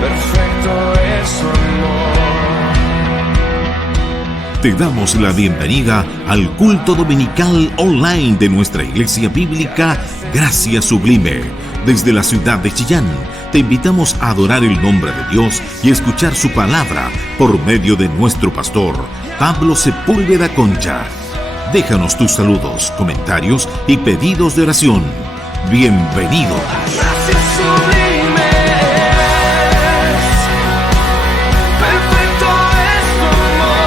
perfecto es su amor. Te damos la bienvenida al culto dominical online de nuestra Iglesia Bíblica Gracia Sublime. Desde la ciudad de Chillán, te invitamos a adorar el nombre de Dios y escuchar su palabra por medio de nuestro pastor, Pablo Sepúlveda Concha. Déjanos tus saludos, comentarios y pedidos de oración. Bienvenido. Gracia sublime es, perfecto es su amor.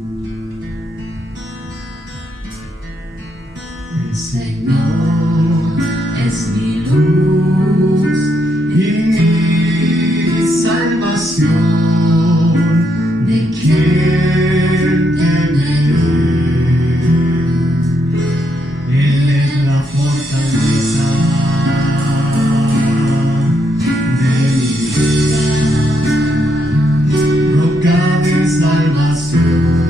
El Señor es mi luz y mi salvación. ¿De quién temeré? Él es la fortaleza de mi vida, roca de salvación.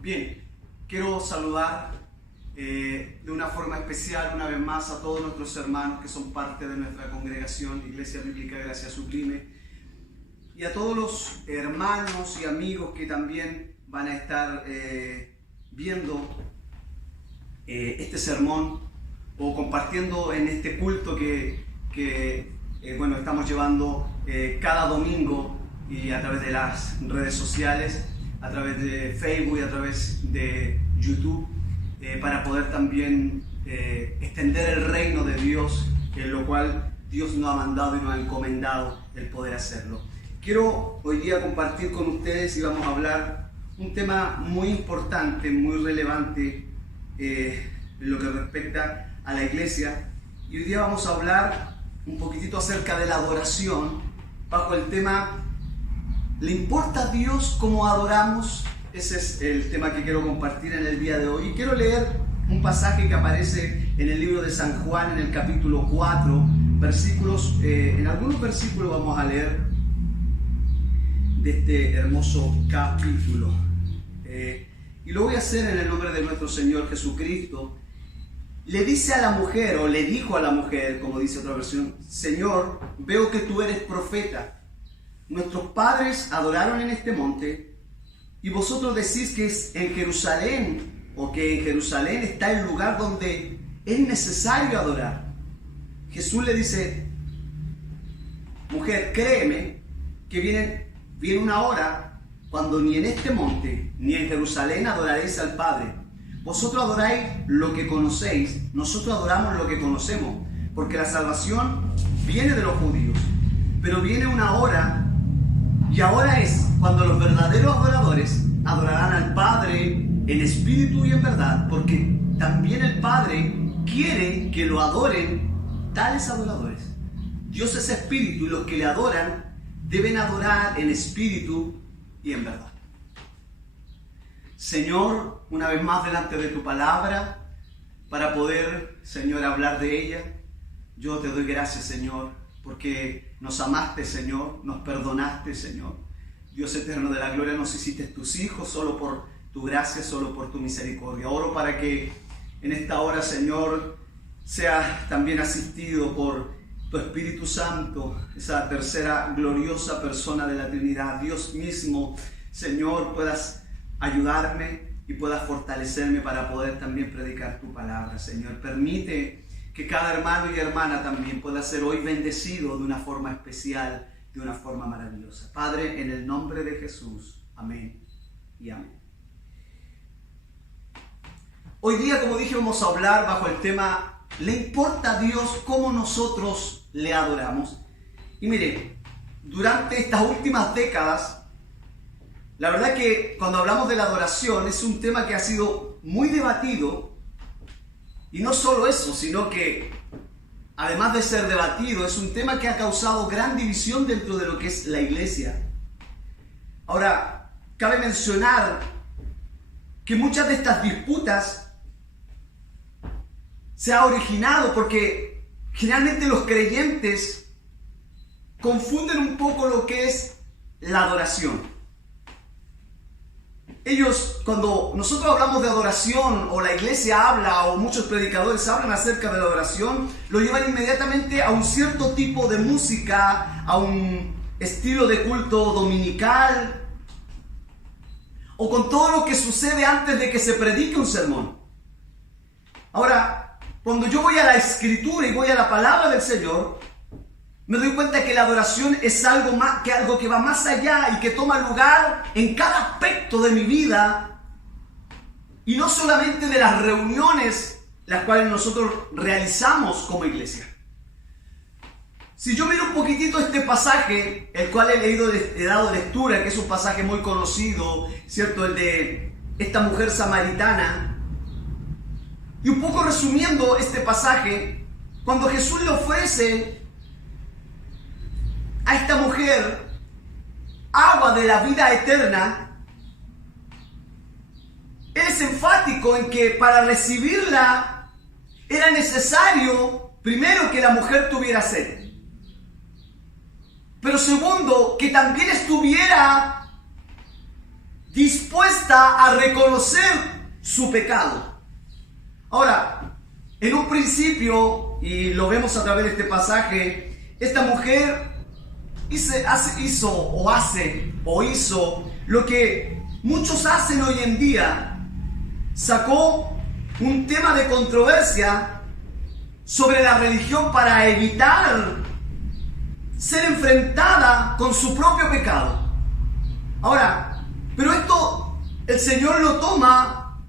Bien, quiero saludar de una forma especial una vez más a todos nuestros hermanos que son parte de nuestra congregación Iglesia Bíblica Gracia Sublime y a todos los hermanos y amigos que también van a estar viendo este sermón o compartiendo en este culto que estamos llevando cada domingo y a través de las redes sociales, a través de Facebook y a través de YouTube, para poder también extender el reino de Dios, en lo cual Dios nos ha mandado y nos ha encomendado el poder hacerlo. Quiero hoy día compartir con ustedes y vamos a hablar un tema muy importante, muy relevante en lo que respecta a la iglesia. Y hoy día vamos a hablar un poquitito acerca de la adoración bajo el tema ¿le importa a Dios cómo adoramos? Ese es el tema que quiero compartir en el día de hoy. Y quiero leer un pasaje que aparece en el libro de San Juan, en el capítulo 4, versículos, en algunos versículos vamos a leer de este hermoso capítulo. Y lo voy a hacer en el nombre de nuestro Señor Jesucristo. Le dice a la mujer, o le dijo a la mujer, como dice otra versión: Señor, veo que tú eres profeta. Nuestros padres adoraron en este monte, y vosotros decís que es en Jerusalén, o que en Jerusalén está el lugar donde es necesario adorar. Jesús le dice: mujer, créeme que viene una hora cuando ni en este monte ni en Jerusalén adoraréis al Padre. Vosotros adoráis lo que conocéis, nosotros adoramos lo que conocemos, porque la salvación viene de los judíos. Pero viene una hora, y ahora es cuando los verdaderos adoradores adorarán al Padre en espíritu y en verdad, porque también el Padre quiere que lo adoren tales adoradores. Dios es espíritu y los que le adoran deben adorar en espíritu y en verdad. Señor, una vez más delante de tu palabra, para poder, Señor, hablar de ella, yo te doy gracias, Señor, porque nos amaste, Señor, nos perdonaste, Señor. Dios eterno de la gloria, nos hiciste tus hijos solo por tu gracia, solo por tu misericordia. Oro para que en esta hora, Señor, seas también asistido por tu Espíritu Santo, esa tercera gloriosa persona de la Trinidad. Dios mismo, Señor, puedas ayudarme y puedas fortalecerme para poder también predicar tu palabra, Señor. Permite que cada hermano y hermana también pueda ser hoy bendecido de una forma especial, de una forma maravillosa. Padre, en el nombre de Jesús, amén y amén. Hoy día, como dije, vamos a hablar bajo el tema ¿le importa a Dios cómo nosotros le adoramos? Y mire, durante estas últimas décadas, la verdad que cuando hablamos de la adoración es un tema que ha sido muy debatido. Y no solo eso, sino que además de ser debatido, es un tema que ha causado gran división dentro de lo que es la iglesia. Ahora, cabe mencionar que muchas de estas disputas se han originado porque generalmente los creyentes confunden un poco lo que es la adoración. Ellos, cuando nosotros hablamos de adoración, o la iglesia habla, o muchos predicadores hablan acerca de la adoración, lo llevan inmediatamente a un cierto tipo de música, a un estilo de culto dominical, o con todo lo que sucede antes de que se predique un sermón. Ahora, cuando yo voy a la Escritura y voy a la palabra del Señor, me doy cuenta que la adoración es algo que va más allá y que toma lugar en cada aspecto de mi vida, y no solamente de las reuniones las cuales nosotros realizamos como iglesia. Si yo miro un poquitito este pasaje, el cual he dado lectura, que es un pasaje muy conocido, ¿cierto? El de esta mujer samaritana. Y un poco resumiendo este pasaje, cuando Jesús le ofrece a esta mujer agua de la vida eterna, Él es enfático en que para recibirla era necesario, primero, que la mujer tuviera sed. Pero segundo, que también estuviera dispuesta a reconocer su pecado. Ahora, en un principio, y lo vemos a través de este pasaje, esta mujer hizo lo que muchos hacen hoy en día. Sacó un tema de controversia sobre la religión para evitar ser enfrentada con su propio pecado. Ahora, pero esto el Señor lo toma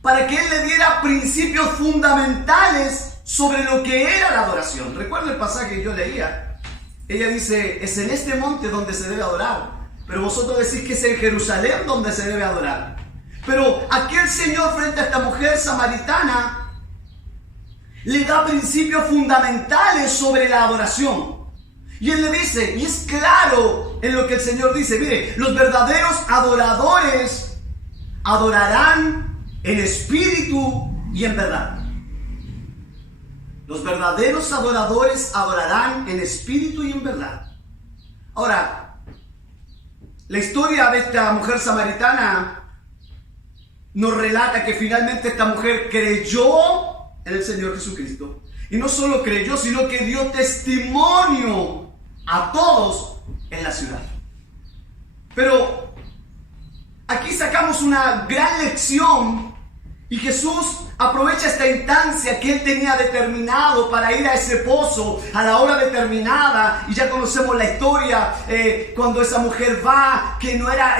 para que Él le diera principios fundamentales sobre lo que era la adoración. Recuerda el pasaje que yo leía. Ella dice, es en este monte donde se debe adorar, pero vosotros decís que es en Jerusalén donde se debe adorar. Pero aquí el Señor, frente a esta mujer samaritana, le da principios fundamentales sobre la adoración. Y Él le dice, y es claro en lo que el Señor dice, mire, los verdaderos adoradores adorarán en espíritu y en verdad. Los verdaderos adoradores adorarán en espíritu y en verdad. Ahora, la historia de esta mujer samaritana nos relata que finalmente esta mujer creyó en el Señor Jesucristo. Y no solo creyó, sino que dio testimonio a todos en la ciudad. Pero aquí sacamos una gran lección. Y Jesús aprovecha esta instancia que Él tenía determinado para ir a ese pozo a la hora determinada. Y ya conocemos la historia cuando esa mujer va, que no era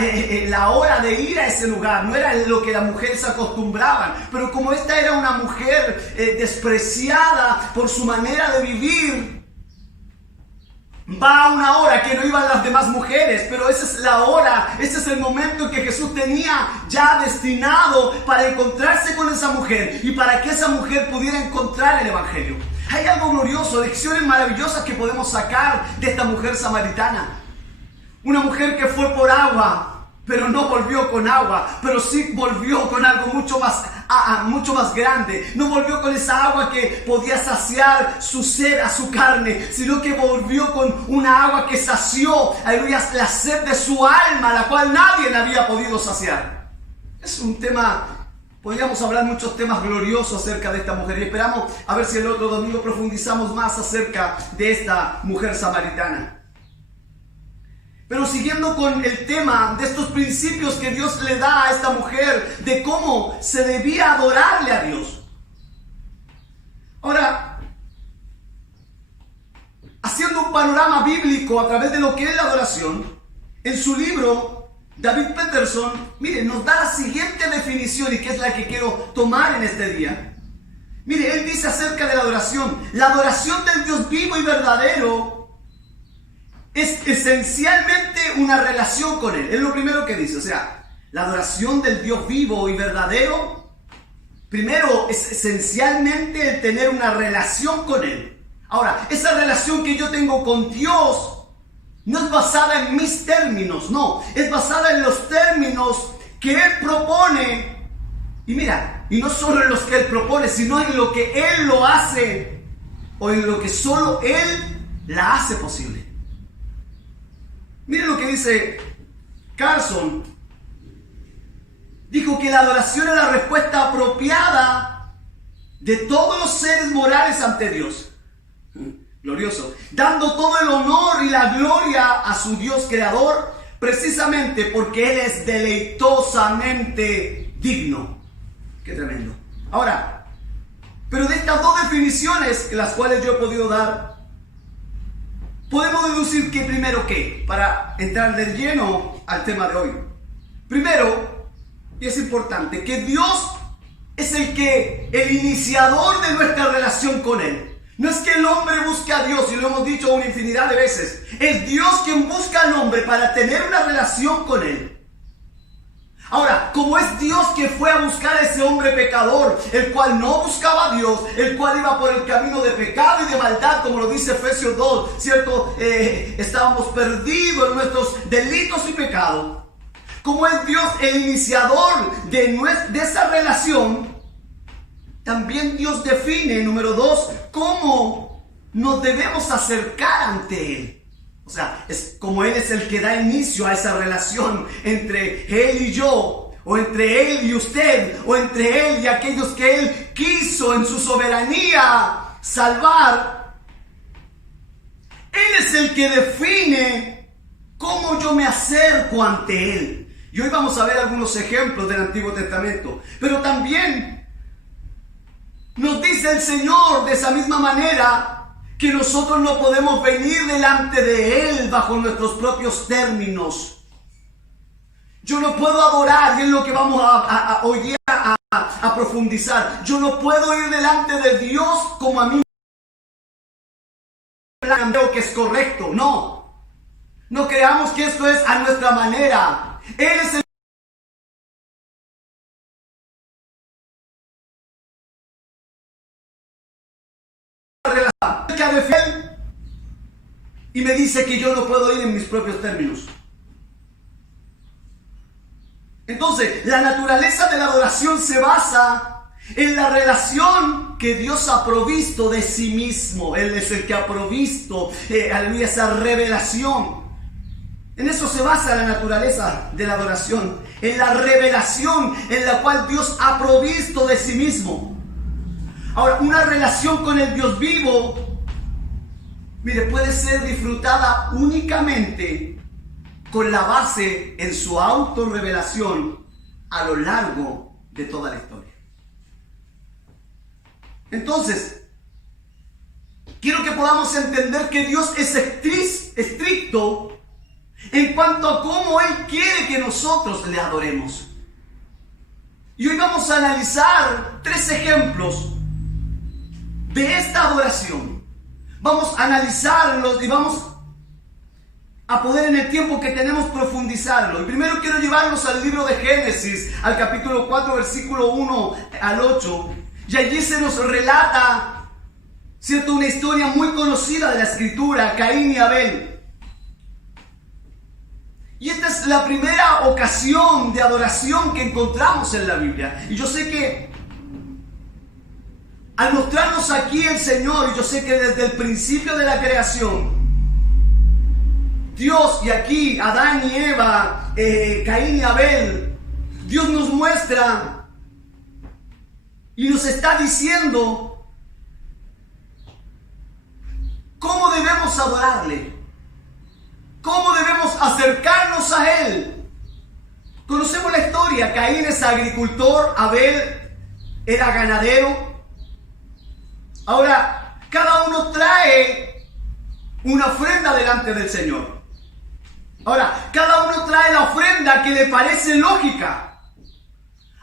la hora de ir a ese lugar, no era lo que las mujeres se acostumbraban. Pero como esta era una mujer despreciada por su manera de vivir, va a una hora que no iban las demás mujeres, pero esa es la hora, ese es el momento que Jesús tenía ya destinado para encontrarse con esa mujer y para que esa mujer pudiera encontrar el Evangelio. Hay algo glorioso, lecciones maravillosas que podemos sacar de esta mujer samaritana. Una mujer que fue por agua, pero no volvió con agua, pero sí volvió con algo mucho más grande. No volvió con esa agua que podía saciar su sed a su carne, sino que volvió con una agua que sació, aleluya, la sed de su alma, la cual nadie le había podido saciar. Es un tema, podríamos hablar muchos temas gloriosos acerca de esta mujer, y esperamos a ver si el otro domingo profundizamos más acerca de esta mujer samaritana. Pero siguiendo con el tema de estos principios que Dios le da a esta mujer de cómo se debía adorarle a Dios. Ahora, haciendo un panorama bíblico a través de lo que es la adoración, en su libro, David Peterson, mire, nos da la siguiente definición, y que es la que quiero tomar en este día. Mire, él dice acerca de la adoración del Dios vivo y verdadero es esencialmente una relación con Él. Es lo primero que dice. O sea, la adoración del Dios vivo y verdadero, primero es esencialmente el tener una relación con Él. Ahora, esa relación que yo tengo con Dios no es basada en mis términos, no. Es basada en los términos que Él propone. Y mira, y no solo en los que Él propone, sino en lo que Él lo hace, o en lo que solo Él la hace posible. Miren lo que dice Carson. Dijo que la adoración es la respuesta apropiada de todos los seres morales ante Dios. Glorioso. Dando todo el honor y la gloria a su Dios creador, precisamente porque Él es deleitosamente digno. Qué tremendo. Ahora, pero de estas dos definiciones, las cuales yo he podido dar, podemos deducir que primero ¿qué? Para entrar de lleno al tema de hoy. Primero, y es importante, que Dios es el iniciador de nuestra relación con Él. No es que el hombre busque a Dios, y lo hemos dicho una infinidad de veces. Es Dios quien busca al hombre para tener una relación con Él. Ahora, como es Dios que fue a buscar a ese hombre pecador, el cual no buscaba a Dios, el cual iba por el camino de pecado y de maldad, como lo dice Efesios 2, ¿cierto? Estábamos perdidos en nuestros delitos y pecados. Como es Dios el iniciador de esa relación, también Dios define, número 2, cómo nos debemos acercar ante Él. O sea, es como Él es el que da inicio a esa relación entre Él y yo, o entre Él y usted, o entre Él y aquellos que Él quiso en su soberanía salvar. Él es el que define cómo yo me acerco ante Él. Y hoy vamos a ver algunos ejemplos del Antiguo Testamento, pero también nos dice el Señor de esa misma manera que nosotros no podemos venir delante de Él bajo nuestros propios términos. Yo no puedo adorar, y es lo que vamos hoy a profundizar. Yo no puedo ir delante de Dios como a mí creo que es correcto. No, no creamos que esto es a nuestra manera. Él es el que de fe y me dice que yo no puedo ir en mis propios términos. Entonces, la naturaleza de la adoración se basa en la relación que Dios ha provisto de sí mismo. Él es el que ha provisto, aleluya, esa revelación. En eso se basa la naturaleza de la adoración, en la revelación en la cual Dios ha provisto de sí mismo. Ahora, una relación con el Dios vivo, mire, puede ser disfrutada únicamente con la base en su autorrevelación a lo largo de toda la historia. Entonces, quiero que podamos entender que Dios es estricto en cuanto a cómo Él quiere que nosotros le adoremos. Y hoy vamos a analizar 3 ejemplos de esta adoración. Vamos a analizarlos y vamos a poder en el tiempo que tenemos profundizarlo. Y primero quiero llevarlos al libro de Génesis, al capítulo 4, versículo 1 al 8. Y allí se nos relata, ¿cierto?, una historia muy conocida de la Escritura, Caín y Abel. Y esta es la primera ocasión de adoración que encontramos en la Biblia. Y yo sé que al mostrarnos aquí el Señor, y yo sé que desde el principio de la creación, Dios, y aquí Adán y Eva, Caín y Abel, Dios nos muestra y nos está diciendo cómo debemos adorarle, cómo debemos acercarnos a Él. Conocemos la historia. Caín es agricultor, Abel era ganadero. Ahora, cada uno trae una ofrenda delante del Señor. Ahora, cada uno trae la ofrenda que le parece lógica.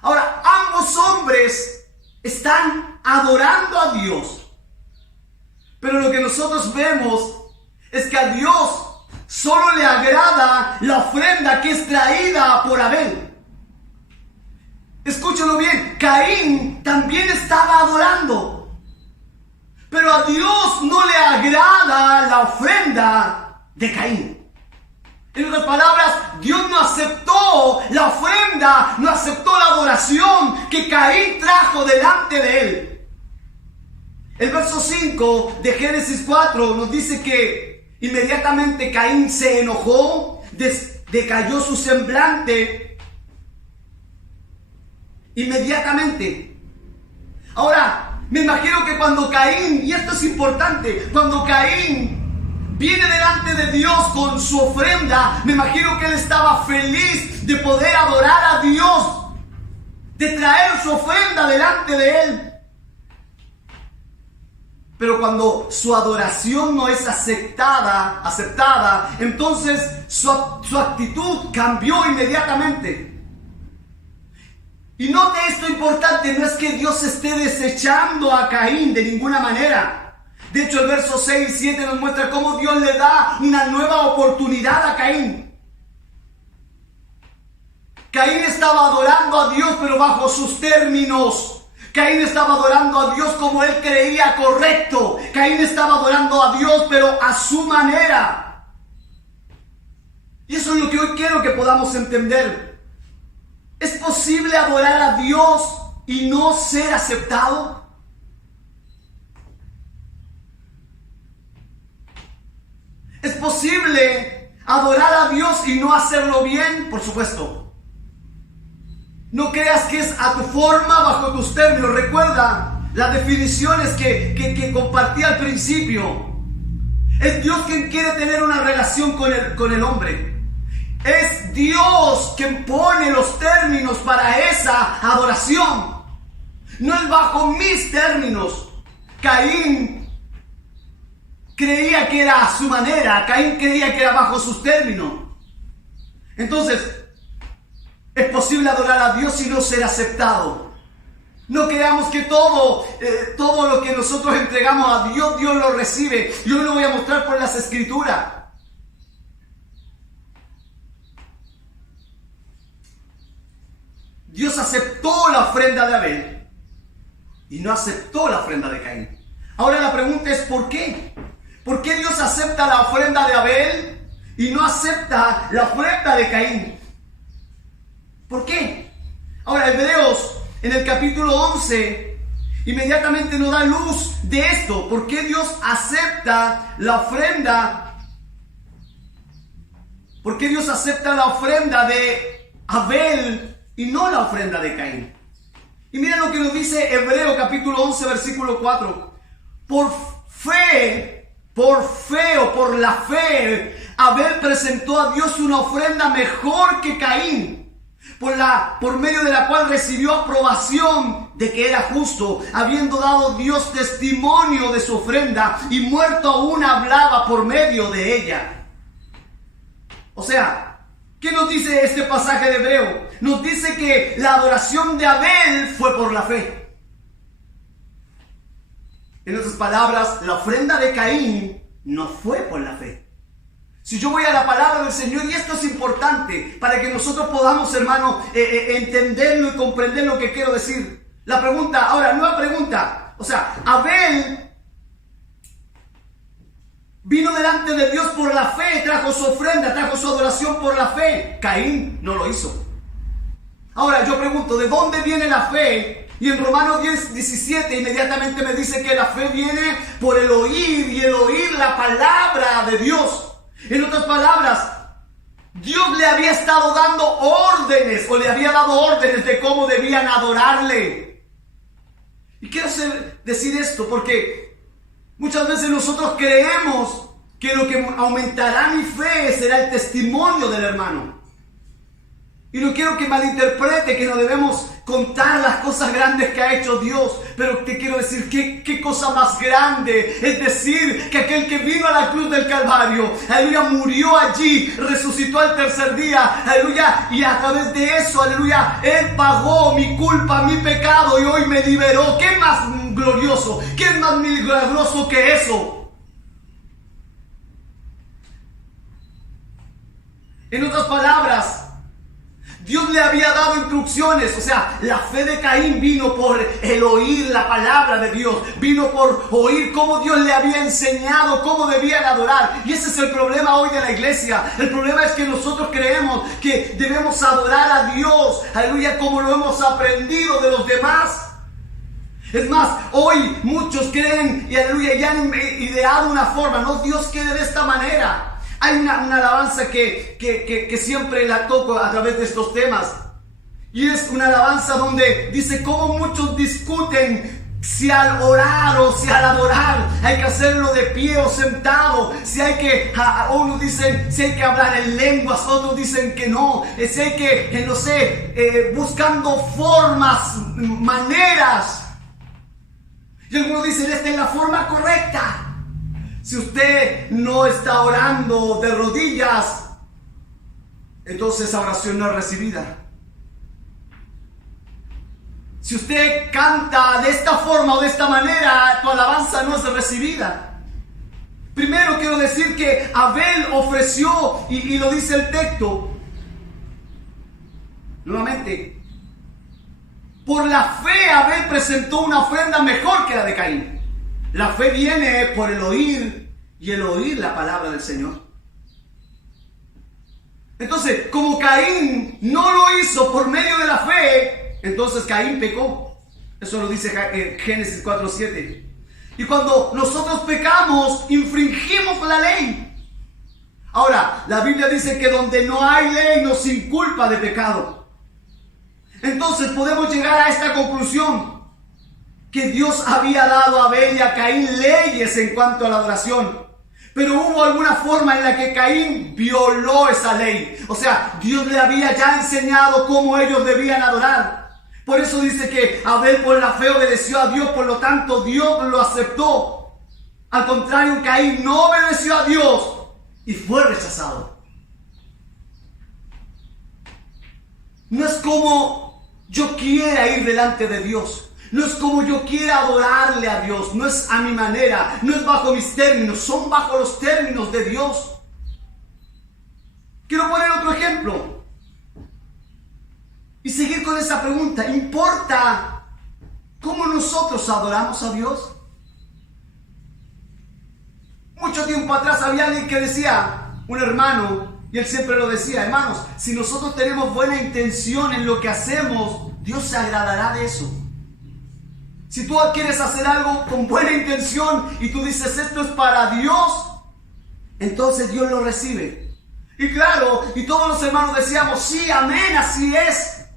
Ahora, ambos hombres están adorando a Dios. Pero lo que nosotros vemos es que a Dios solo le agrada la ofrenda que es traída por Abel. Escúchalo bien, Caín también estaba adorando. Pero a Dios no le agrada la ofrenda de Caín. En otras palabras, Dios no aceptó la ofrenda, no aceptó la adoración que Caín trajo delante de él. El verso 5 de Génesis 4 nos dice que inmediatamente Caín se enojó, decayó su semblante. Inmediatamente. Ahora, me imagino que cuando Caín, y esto es importante, cuando Caín viene delante de Dios con su ofrenda, me imagino que él estaba feliz de poder adorar a Dios, de traer su ofrenda delante de él. Pero cuando su adoración no es aceptada, entonces su actitud cambió inmediatamente. Y note esto importante, no es que Dios esté desechando a Caín de ninguna manera. De hecho, el verso 6 y 7 nos muestra cómo Dios le da una nueva oportunidad a Caín. Caín estaba adorando a Dios, pero bajo sus términos. Caín estaba adorando a Dios como él creía correcto. Caín estaba adorando a Dios, pero a su manera. Y eso es lo que hoy quiero que podamos entender. ¿Es posible adorar a Dios y no ser aceptado? ¿Es posible adorar a Dios y no hacerlo bien? Por supuesto. No creas que es a tu forma, bajo tus términos. Recuerda las definiciones que compartí al principio. Es Dios quien quiere tener una relación con el hombre. Es Dios quien pone los términos para esa adoración. No es bajo mis términos. Caín creía que era a su manera. Caín creía que era bajo sus términos. Entonces, es posible adorar a Dios y no ser aceptado. No creamos que todo lo que nosotros entregamos a Dios, Dios lo recibe. Yo lo voy a mostrar por las Escrituras. Dios aceptó la ofrenda de Abel y no aceptó la ofrenda de Caín. Ahora la pregunta es ¿por qué? ¿Por qué Dios acepta la ofrenda de Abel y no acepta la ofrenda de Caín? ¿Por qué? Ahora Hebreos en el capítulo 11 inmediatamente nos da luz de esto. ¿Por qué Dios acepta la ofrenda? ¿Por qué Dios acepta la ofrenda de Abel y no la ofrenda de Caín? Y mira lo que nos dice Hebreos capítulo 11 versículo 4. Por fe o por la fe, Abel presentó a Dios una ofrenda mejor que Caín, por medio de la cual recibió aprobación de que era justo, habiendo dado Dios testimonio de su ofrenda, y muerto aún hablaba por medio de ella. O sea, ¿qué nos dice este pasaje de Hebreo? Nos dice que la adoración de Abel fue por la fe. En otras palabras, la ofrenda de Caín no fue por la fe. Si yo voy a la palabra del Señor, y esto es importante para que nosotros podamos, hermano, entenderlo y comprender lo que quiero decir. La pregunta, ahora, nueva pregunta. O sea, Abel vino delante de Dios por la fe, trajo su ofrenda, trajo su adoración por la fe. Caín no lo hizo. Ahora yo pregunto, ¿de dónde viene la fe? Y en Romanos 10:17 inmediatamente me dice que la fe viene por el oír, y el oír la palabra de Dios. En otras palabras, Dios le había estado dando órdenes, o le había dado órdenes de cómo debían adorarle. Y quiero decir esto porque muchas veces nosotros creemos que lo que aumentará mi fe será el testimonio del hermano. Y no quiero que malinterprete que no debemos contar las cosas grandes que ha hecho Dios, pero te quiero decir, ¿qué cosa más grande? Es decir, que aquel que vino a la cruz del Calvario, aleluya, murió allí, resucitó al tercer día, aleluya, y a través de eso, aleluya, Él pagó mi culpa, mi pecado, y hoy me liberó. ¿Qué más glorioso? ¿Qué más milagroso que eso? En otras palabras, Dios le había dado instrucciones. O sea, la fe de Caín vino por el oír la palabra de Dios. Vino por oír cómo Dios le había enseñado cómo debían adorar. Y ese es el problema hoy de la iglesia. El problema es que nosotros creemos que debemos adorar a Dios, aleluya, como lo hemos aprendido de los demás. Es más, hoy muchos creen y aleluya, ya han ideado una forma. No, Dios quiere de esta manera. Hay una alabanza que siempre la toco a través de estos temas. Y es una alabanza donde dice cómo muchos discuten si al orar o si al adorar hay que hacerlo de pie o sentado. Si hay que, unos dicen si hay que hablar en lenguas, otros dicen que no. Si hay que, no sé, buscando formas, maneras. Y algunos dicen esta es la forma correcta. Si usted no está orando de rodillas, entonces esa oración no es recibida. Si usted canta de esta forma o de esta manera, tu alabanza no es recibida. Primero quiero decir que Abel ofreció, y lo dice el texto, nuevamente, por la fe Abel presentó una ofrenda mejor que la de Caín. La fe viene por el oír, y el oír la palabra del Señor. Entonces, como Caín no lo hizo por medio de la fe, entonces Caín pecó. Eso lo dice Génesis 4:7. Y cuando nosotros pecamos, infringimos la ley. Ahora, la Biblia dice que donde no hay ley no se inculpa de pecado. Entonces podemos llegar a esta conclusión, que Dios había dado a Abel y a Caín leyes en cuanto a la adoración. Pero hubo alguna forma en la que Caín violó esa ley. O sea, Dios le había ya enseñado cómo ellos debían adorar. Por eso dice que Abel por la fe obedeció a Dios, por lo tanto Dios lo aceptó. Al contrario, Caín no obedeció a Dios y fue rechazado. No es como yo quiera ir delante de Dios. No es como yo quiera adorarle a Dios. No es a mi manera. No es bajo mis términos. Son bajo los términos de Dios. Quiero poner otro ejemplo. Y seguir con esa pregunta. ¿Importa cómo nosotros adoramos a Dios? Mucho tiempo atrás había alguien que decía, un hermano, y él siempre lo decía: hermanos, si nosotros tenemos buena intención en lo que hacemos, Dios se agradará de eso. Si tú quieres hacer algo con buena intención y tú dices esto es para Dios, entonces Dios lo recibe. Y claro, y todos los hermanos decíamos sí, amén, así es.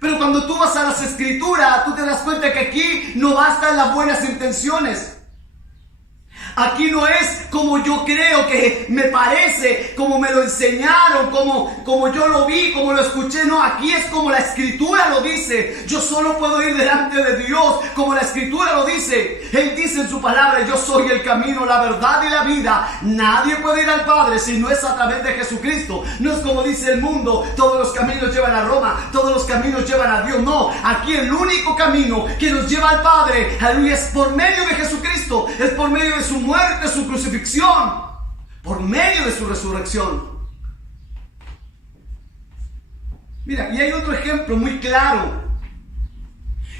Pero cuando tú vas a las Escrituras, tú te das cuenta que aquí no bastan las buenas intenciones. Aquí no es como yo creo que me parece, como me lo enseñaron, como yo lo vi, como lo escuché. No, aquí es como la Escritura lo dice. Yo solo puedo ir delante de Dios como la Escritura lo dice. Él dice en su palabra: yo soy el camino, la verdad y la vida. Nadie puede ir al Padre si no es a través de Jesucristo. No es como dice el mundo: todos los caminos llevan a Roma, todos los caminos llevan a Dios. No, aquí el único camino que nos lleva al Padre, aleluya, es por medio de Jesucristo. Es por medio de su muerte, su crucifixión, por medio de su resurrección. Mira, y hay otro ejemplo muy claro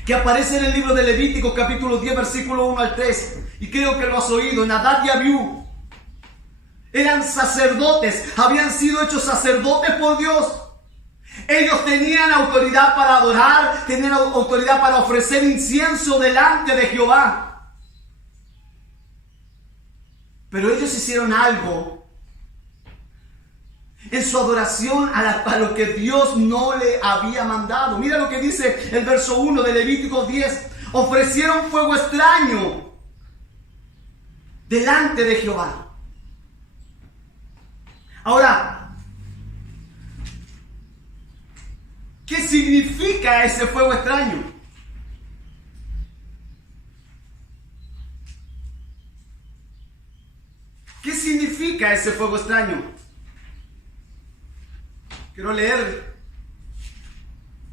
que aparece en el libro de Levítico capítulo 10 versículo 1 al 3, y creo que lo has oído. Nadab y Abiú eran sacerdotes, habían sido hechos sacerdotes por Dios. Ellos tenían autoridad para adorar, tenían autoridad para ofrecer incienso delante de Jehová. Pero ellos hicieron algo en su adoración a lo que Dios no le había mandado. Mira lo que dice el verso 1 de Levítico 10. Ofrecieron fuego extraño delante de Jehová. Ahora, ¿qué significa ese fuego extraño? ¿Qué significa ese fuego extraño? Quiero leer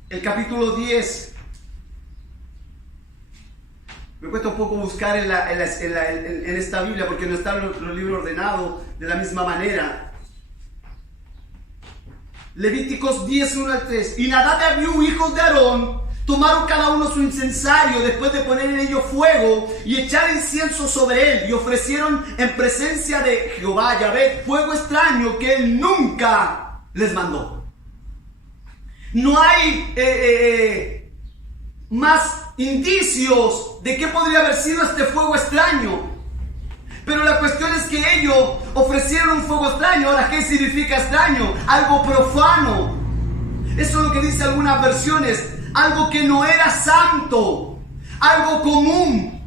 el capítulo 10. Me cuesta un poco buscar en esta Biblia porque no están los libros ordenados de la misma manera. Levíticos 10, 1 al 3. Y Nadab y Abiú, hijos de Aarón, tomaron cada uno su incensario después de poner en ello fuego y echar incienso sobre él, y ofrecieron en presencia de Jehová Yahvé fuego extraño que él nunca les mandó. No hay más indicios de qué podría haber sido este fuego extraño. Pero la cuestión es que ellos ofrecieron un fuego extraño. Ahora, ¿qué significa extraño? Algo profano. Eso es lo que dice algunas versiones. Algo que no era santo, algo común.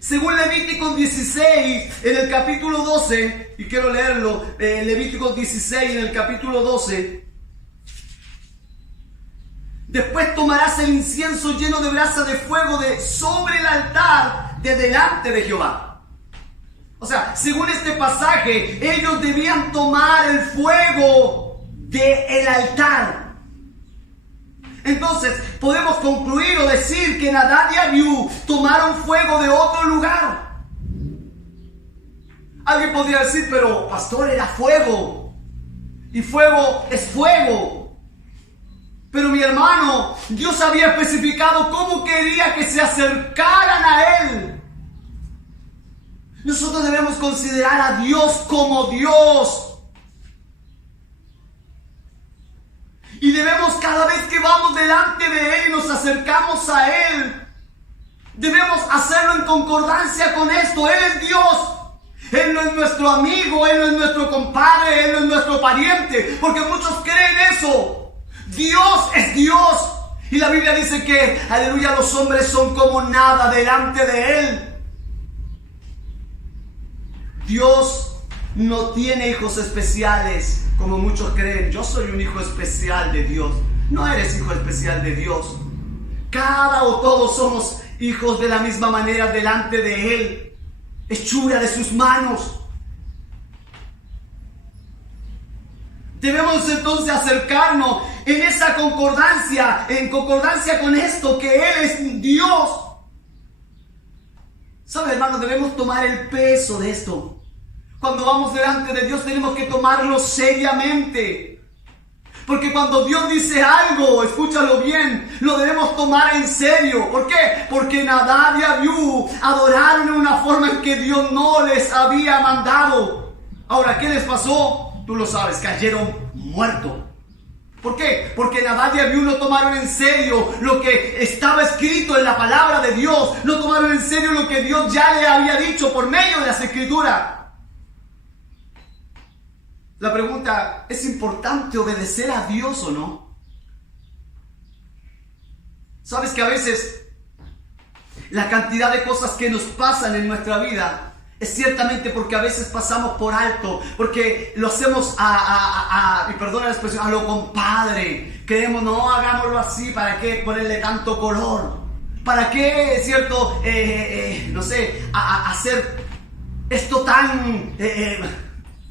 Según Levíticos 16, en el capítulo 12, y quiero leerlo, Levíticos 16, en el capítulo 12. Después tomarás el incienso lleno de brasa de fuego sobre el altar de delante de Jehová. O sea, según este pasaje, ellos debían tomar el fuego del altar. Entonces, podemos concluir o decir que Nadab y Abiú tomaron fuego de otro lugar. Alguien podría decir: pero pastor, era fuego. Y fuego es fuego. Pero mi hermano, Dios había especificado cómo quería que se acercaran a Él. Nosotros debemos considerar a Dios como Dios. Y debemos, cada vez que vamos delante de Él y nos acercamos a Él, debemos hacerlo en concordancia con esto. Él es Dios. Él no es nuestro amigo, Él no es nuestro compadre, Él no es nuestro pariente, porque muchos creen eso. Dios es Dios. Y la Biblia dice que, aleluya, los hombres son como nada delante de Él. Dios no tiene hijos especiales, como muchos creen. Yo soy un hijo especial de Dios. No eres hijo especial de Dios. Cada o todos somos hijos de la misma manera delante de Él. Hechura de sus manos. Debemos entonces acercarnos en esa concordancia, en concordancia con esto, que Él es Dios. ¿Sabe, hermano? Debemos tomar el peso de esto. Cuando vamos delante de Dios tenemos que tomarlo seriamente. Porque cuando Dios dice algo, escúchalo bien, lo debemos tomar en serio. ¿Por qué? Porque Nadab y Abiú adoraron en una forma en que Dios no les había mandado. Ahora, ¿qué les pasó? Tú lo sabes, cayeron muertos. ¿Por qué? Porque Nadab y Abiú no tomaron en serio lo que estaba escrito en la palabra de Dios. No tomaron en serio lo que Dios ya le había dicho por medio de las Escrituras. La pregunta, ¿es importante obedecer a Dios o no? ¿Sabes que a veces la cantidad de cosas que nos pasan en nuestra vida es ciertamente porque a veces pasamos por alto, porque lo hacemos y perdona la expresión, a lo compadre? Creemos, no, hagámoslo así, ¿para qué ponerle tanto color? ¿Para qué, cierto, no sé, hacer esto tan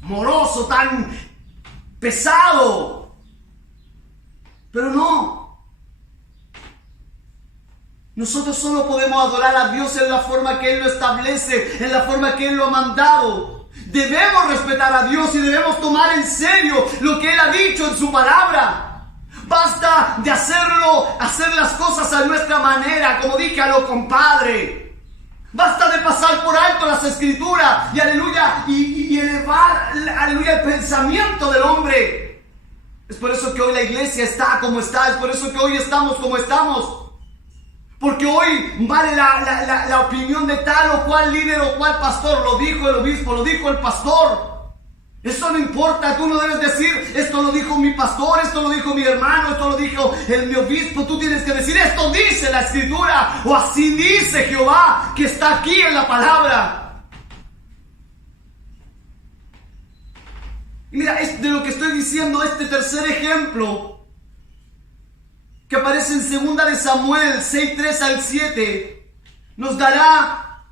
moroso, tan pesado? Pero no. Nosotros solo podemos adorar a Dios en la forma que Él lo establece, en la forma que Él lo ha mandado. Debemos respetar a Dios y debemos tomar en serio lo que Él ha dicho en su palabra. Basta de hacer las cosas a nuestra manera, como dije, a lo compadre. Basta de pasar por alto las Escrituras y aleluya, y elevar, aleluya, el pensamiento del hombre. Es por eso que hoy la iglesia está como está, es por eso que hoy estamos como estamos. Porque hoy vale la opinión de tal o cual líder o cual pastor. Lo dijo el obispo, lo dijo el pastor. Eso no importa, tú no debes decir, esto lo dijo mi pastor, esto lo dijo mi hermano, esto lo dijo mi obispo. Tú tienes que decir, esto dice la Escritura, o así dice Jehová, que está aquí en la palabra. Y mira, es de lo que estoy diciendo, este tercer ejemplo, que aparece en 2 de Samuel 6:3 al 7, nos dará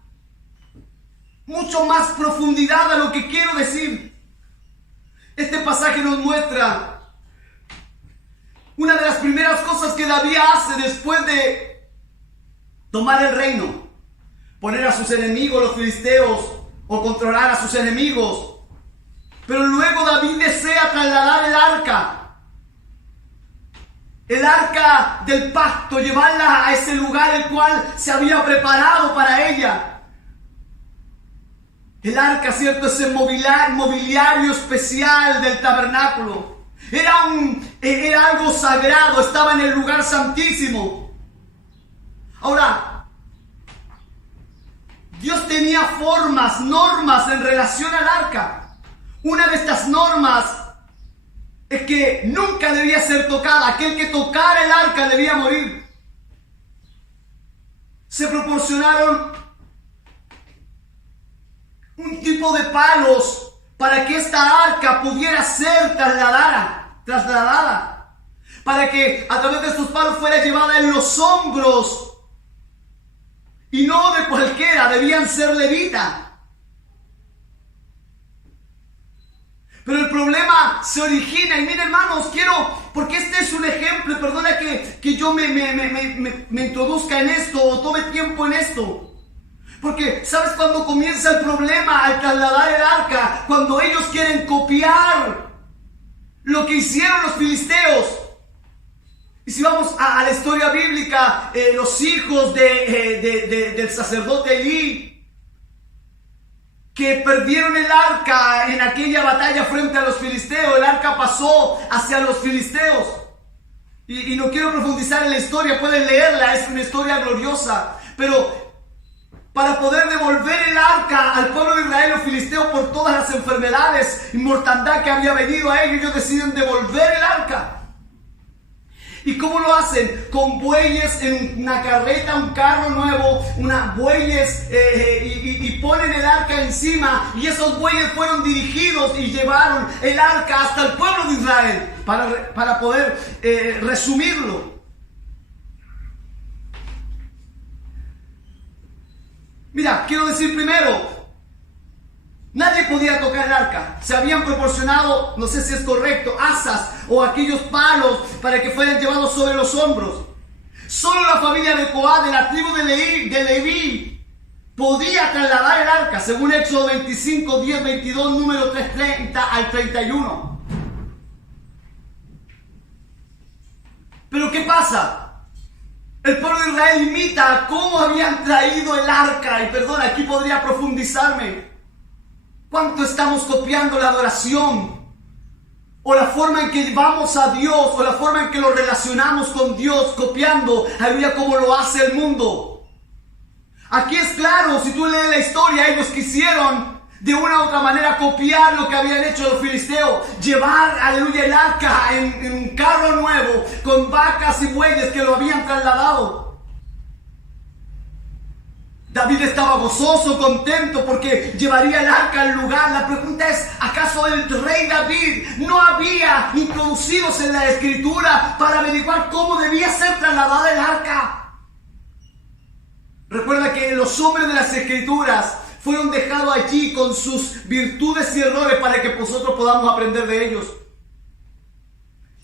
mucho más profundidad a lo que quiero decir. Este pasaje nos muestra una de las primeras cosas que David hace después de tomar el reino: poner a sus enemigos, los filisteos, o controlar a sus enemigos. Pero luego David desea trasladar el arca del pacto, llevarla a ese lugar el cual se había preparado para ella. El arca, cierto, ese mobiliario especial del tabernáculo. Era algo sagrado, estaba en el lugar santísimo. Ahora, Dios tenía normas en relación al arca. Una de estas normas es que nunca debía ser tocada. Aquel que tocara el arca debía morir. Se proporcionaron un tipo de palos para que esta arca pudiera ser trasladada, para que a través de estos palos fuera llevada en los hombros, y no de cualquiera, debían ser levitas. Pero el problema se origina, y miren, hermanos, porque este es un ejemplo, y perdona que yo me introduzca en esto o tome tiempo en esto. Porque, ¿sabes cuándo comienza el problema al trasladar el arca? Cuando ellos quieren copiar lo que hicieron los filisteos. Y si vamos a la historia bíblica, los hijos del sacerdote Elí, que perdieron el arca en aquella batalla frente a los filisteos. El arca pasó hacia los filisteos. Y no quiero profundizar en la historia, pueden leerla, es una historia gloriosa. Pero para poder devolver el arca al pueblo de Israel, los filisteos, por todas las enfermedades y mortandad que había venido a ellos deciden devolver el arca. ¿Y cómo lo hacen? Con bueyes en una carreta, un carro nuevo, bueyes y ponen el arca encima, y esos bueyes fueron dirigidos y llevaron el arca hasta el pueblo de Israel, para poder resumirlo. Mira, quiero decir primero, nadie podía tocar el arca. Se habían proporcionado, no sé si es correcto, asas o aquellos palos para que fueran llevados sobre los hombros. Solo la familia de Coat, de la tribu de Leví, podía trasladar el arca, según Éxodo 25, 10, 22, número 330 al 31. Pero ¿qué pasa? El pueblo de Israel imita cómo habían traído el arca. Y perdón, aquí podría profundizarme. ¿Cuánto estamos copiando la adoración? O la forma en que vamos a Dios, o la forma en que lo relacionamos con Dios, copiando, aleluya, como lo hace el mundo. Aquí es claro, si tú lees la historia, ellos quisieron de una u otra manera copiar lo que habían hecho los filisteos, llevar, aleluya, el arca en un carro nuevo, con vacas y bueyes que lo habían trasladado. David estaba gozoso, contento, porque llevaría el arca al lugar. La pregunta es, ¿acaso el rey David no había introducidos en la escritura para averiguar cómo debía ser trasladada el arca? Recuerda que los hombres de las escrituras fueron dejados allí con sus virtudes y errores para que nosotros podamos aprender de ellos.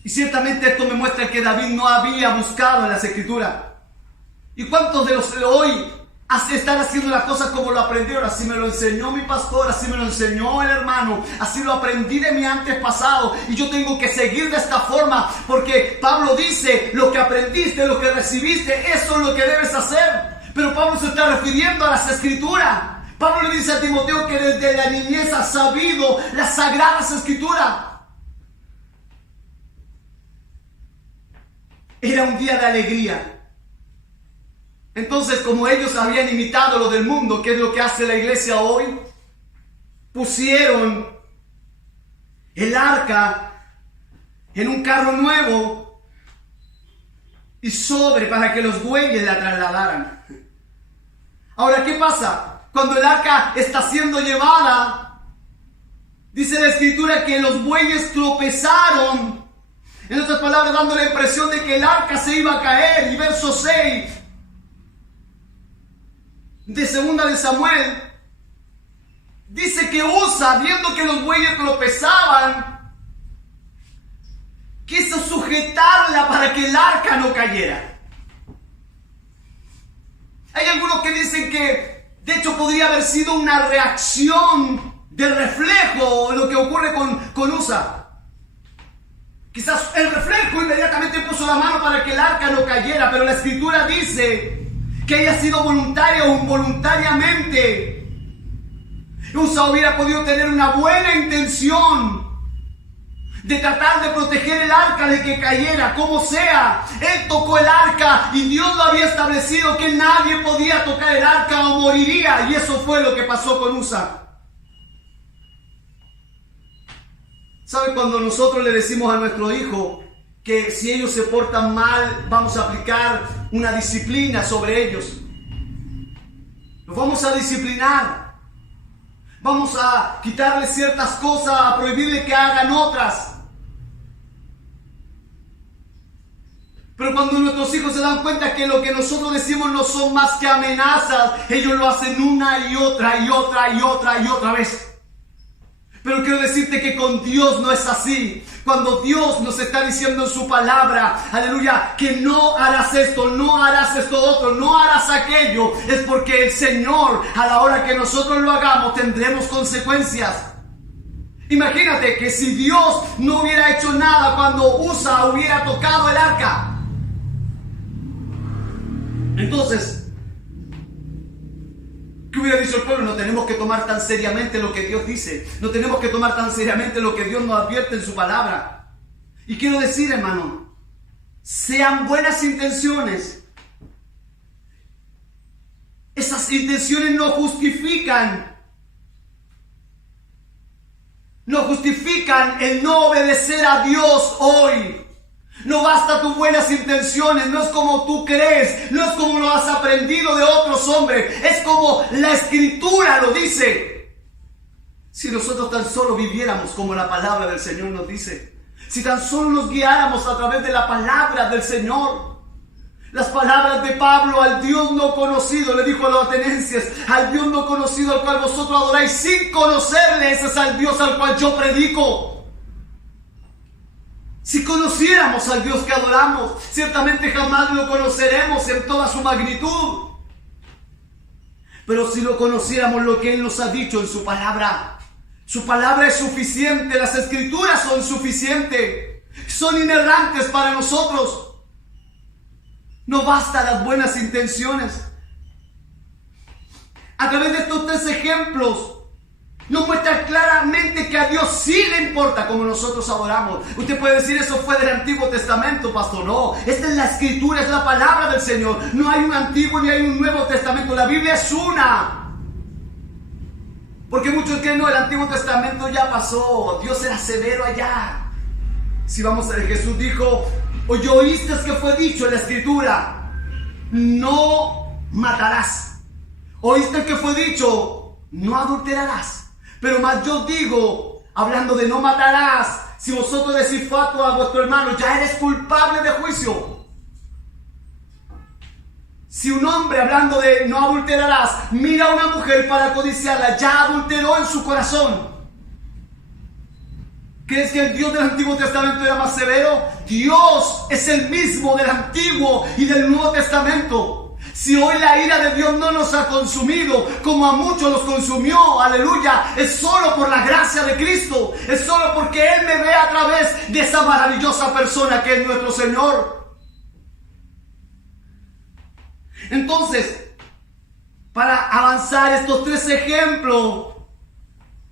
Y ciertamente esto me muestra que David no había buscado en las escrituras. ¿Y cuántos de los de hoy están haciendo las cosas como lo aprendieron? Así me lo enseñó mi pastor, así me lo enseñó el hermano, así lo aprendí de mi antes pasado, y yo tengo que seguir de esta forma, porque Pablo dice, lo que aprendiste, lo que recibiste, eso es lo que debes hacer. Pero Pablo se está refiriendo a las escrituras. Pablo le dice a Timoteo que desde la niñez ha sabido las sagradas escrituras. Era un día de alegría. Entonces, como ellos habían imitado lo del mundo, que es lo que hace la iglesia hoy, pusieron el arca en un carro nuevo y para que los bueyes la trasladaran. Ahora, ¿qué pasa? Cuando el arca está siendo llevada, dice la escritura que los bueyes tropezaron. En otras palabras, dando la impresión de que el arca se iba a caer. Y verso 6 de segunda de Samuel dice que Usa, viendo que los bueyes tropezaban, quiso sujetarla para que el arca no cayera. Hay algunos que dicen que de hecho podría haber sido una reacción de reflejo lo que ocurre con Usa. Quizás el reflejo inmediatamente puso la mano para que el arca no cayera, pero la escritura dice que haya sido voluntaria o involuntariamente. Usa hubiera podido tener una buena intención de tratar de proteger el arca de que cayera, como sea. Él tocó el arca y Dios lo había establecido que nadie podía tocar el arca o moriría, y eso fue lo que pasó con Usa. ¿Sabe? Cuando nosotros le decimos a nuestro hijo que si ellos se portan mal, vamos a aplicar una disciplina sobre ellos, los vamos a disciplinar, vamos a quitarle ciertas cosas, a prohibirle que hagan otras. Pero cuando nuestros hijos se dan cuenta que lo que nosotros decimos no son más que amenazas, ellos lo hacen una y otra y otra y otra y otra vez. Pero quiero decirte que con Dios no es así. Cuando Dios nos está diciendo en su palabra, aleluya, que no harás esto, no harás esto otro, no harás aquello, es porque el Señor, a la hora que nosotros lo hagamos, tendremos consecuencias. Imagínate que si Dios no hubiera hecho nada cuando Usa hubiera tocado el arca, entonces, ¿qué hubiera dicho el pueblo? No tenemos que tomar tan seriamente lo que Dios dice. No tenemos que tomar tan seriamente lo que Dios nos advierte en su palabra. Y quiero decir, hermano, sean buenas intenciones, esas buenas intenciones no justifican el no obedecer a Dios hoy. No basta tus buenas intenciones, no es como tú crees, no es como lo has aprendido de otros hombres, es como la Escritura lo dice. Si nosotros tan solo viviéramos como la palabra del Señor nos dice, si tan solo nos guiáramos a través de la palabra del Señor. Las palabras de Pablo: al Dios no conocido, le dijo a los atenienses, al Dios no conocido al cual vosotros adoráis sin conocerle, ese es al Dios al cual yo predico. Si conociéramos al Dios que adoramos, ciertamente jamás lo conoceremos en toda su magnitud. Pero si lo conociéramos lo que Él nos ha dicho en su palabra es suficiente, las Escrituras son suficientes, son inerrantes para nosotros. No basta las buenas intenciones. A través de estos 3 ejemplos, nos muestra claramente que a Dios sí le importa como nosotros adoramos. Usted puede decir: eso fue del Antiguo Testamento, pastor. No, esta es la Escritura, es la palabra del Señor. No hay un Antiguo ni hay un Nuevo Testamento. La Biblia es una. Porque muchos creen: no, el Antiguo Testamento ya pasó, Dios era severo allá. Si vamos a ver, Jesús dijo: oíste que fue dicho en la Escritura, no matarás. Oíste que fue dicho, no adulterarás. Pero más yo digo, hablando de no matarás, si vosotros decís fatuo a vuestro hermano, ya eres culpable de juicio. Si un hombre, hablando de no adulterarás, mira a una mujer para codiciarla, ya adulteró en su corazón. ¿Crees que el Dios del Antiguo Testamento era más severo? Dios es el mismo del Antiguo y del Nuevo Testamento. Si hoy la ira de Dios no nos ha consumido, como a muchos los consumió, aleluya, es solo por la gracia de Cristo. Es solo porque Él me ve a través de esa maravillosa persona que es nuestro Señor. Entonces, para avanzar, estos 3 ejemplos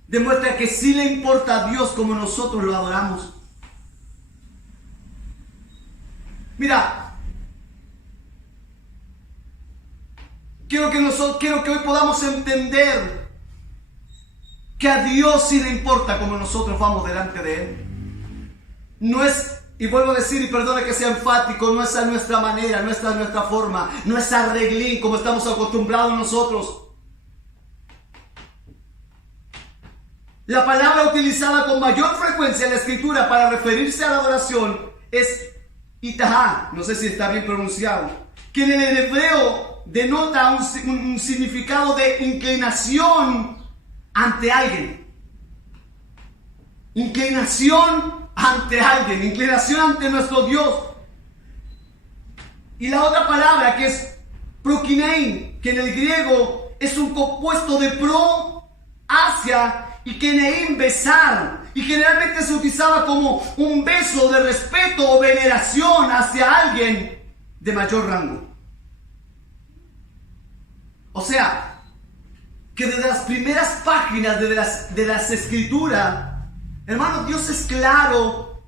demuestra que sí le importa a Dios como nosotros lo adoramos. Mira, quiero que hoy podamos entender que a Dios sí le importa como nosotros vamos delante de Él. No es, y vuelvo a decir, y perdone que sea enfático, no es a nuestra manera, no es a nuestra forma, no es arreglín como estamos acostumbrados nosotros. La palabra utilizada con mayor frecuencia en la Escritura para referirse a la adoración es itahá, no sé si está bien pronunciado, que en el hebreo denota un significado de inclinación ante alguien. Inclinación ante alguien, inclinación ante nuestro Dios. Y la otra palabra, que es prokinein, que en el griego es un compuesto de pro, hacia, y keneim, besar, y generalmente se utilizaba como un beso de respeto o veneración hacia alguien de mayor rango. O sea, que desde las primeras páginas de las Escrituras, hermano, Dios es claro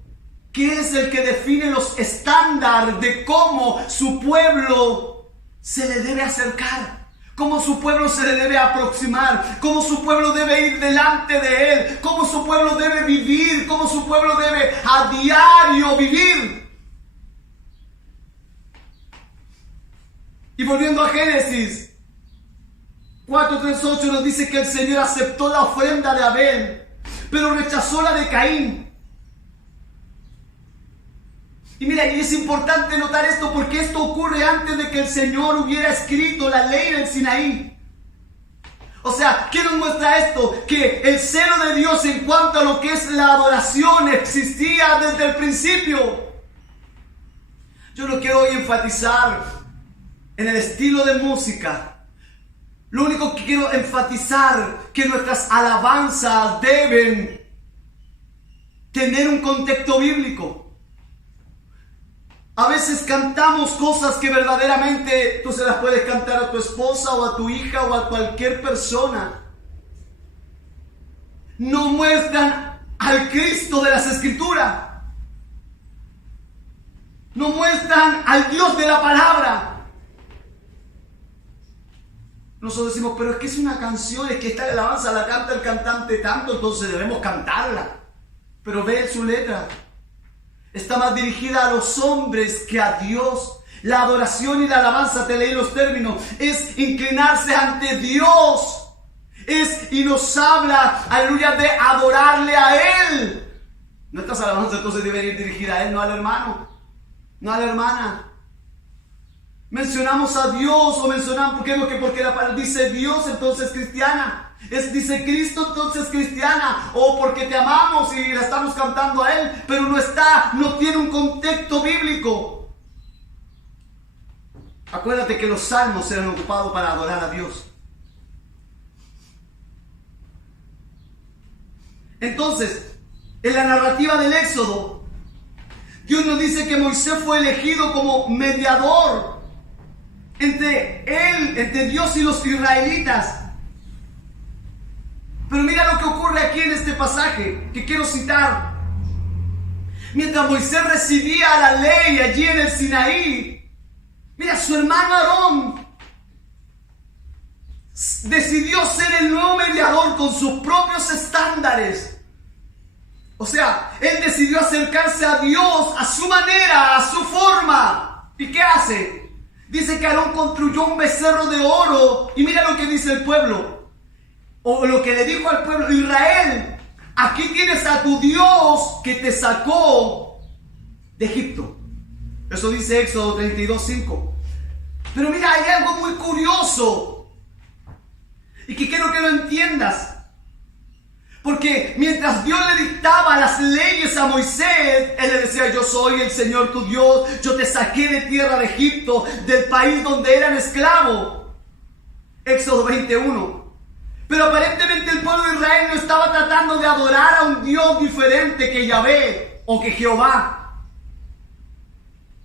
que Él es el que define los estándares de cómo su pueblo se le debe acercar, cómo su pueblo se le debe aproximar, cómo su pueblo debe ir delante de Él, cómo su pueblo debe vivir, cómo su pueblo debe a diario vivir. Y volviendo a Génesis 4:3-8 nos dice que el Señor aceptó la ofrenda de Abel, pero rechazó la de Caín. Y mira, y es importante notar esto porque esto ocurre antes de que el Señor hubiera escrito la ley del Sinaí. O sea, ¿qué nos muestra esto? Que el celo de Dios en cuanto a lo que es la adoración existía desde el principio. Yo no quiero hoy enfatizar en el estilo de música. Lo único que quiero enfatizar que nuestras alabanzas deben tener un contexto bíblico. A veces cantamos cosas que verdaderamente tú se las puedes cantar a tu esposa o a tu hija o a cualquier persona. No muestran al Cristo de las Escrituras. No muestran al Dios de la palabra. Nosotros decimos, pero es que es una canción, es que esta alabanza la canta el cantante tanto, entonces debemos cantarla. Pero ve su letra. Está más dirigida a los hombres que a Dios. La adoración y la alabanza, te leí los términos, es inclinarse ante Dios. Y nos habla, aleluya, de adorarle a Él. Nuestras alabanzas entonces deben ir dirigidas a Él, no al hermano, no a la hermana. Mencionamos a Dios o mencionamos, ¿por qué? Porque la palabra dice Dios, entonces cristiana. Dice Cristo, entonces cristiana. O porque te amamos y la estamos cantando a Él, pero no tiene un contexto bíblico. Acuérdate que los salmos eran ocupados para adorar a Dios. Entonces, en la narrativa del Éxodo, Dios nos dice que Moisés fue elegido como mediador entre Dios y los israelitas. Pero mira lo que ocurre aquí en este pasaje que quiero citar. Mientras Moisés recibía la ley allí en el Sinaí, mira, su hermano Aarón decidió ser el nuevo mediador con sus propios estándares. O sea, él decidió acercarse a Dios a su manera, a su forma. ¿Y qué hace? Dice que Aarón construyó un becerro de oro. Y mira lo que dice el pueblo. O lo que le dijo al pueblo: Israel, aquí tienes a tu Dios que te sacó de Egipto. Eso dice Éxodo 32:5. Pero mira, hay algo muy curioso y que quiero que lo entiendas. Porque mientras Dios le dictaba las leyes a Moisés, Él le decía: yo soy el Señor tu Dios, yo te saqué de tierra de Egipto, del país donde eran esclavos. Éxodo 21. Pero aparentemente el pueblo de Israel no estaba tratando de adorar a un Dios diferente que Yahvé o que Jehová.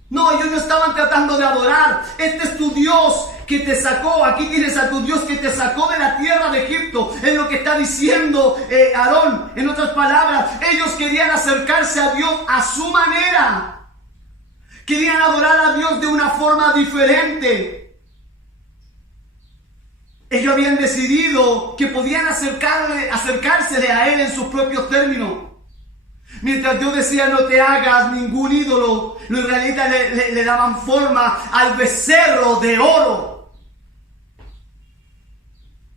No, ellos no estaban tratando de adorar. Este es tu Dios que te sacó. Aquí tienes a tu Dios que te sacó de la tierra de Egipto. Es lo que está diciendo Aarón. En otras palabras, ellos querían acercarse a Dios a su manera. Querían adorar a Dios de una forma diferente. Ellos habían decidido que podían acercársele a Él en sus propios términos. Mientras Dios decía: no te hagas ningún ídolo, los israelitas le daban forma al becerro de oro.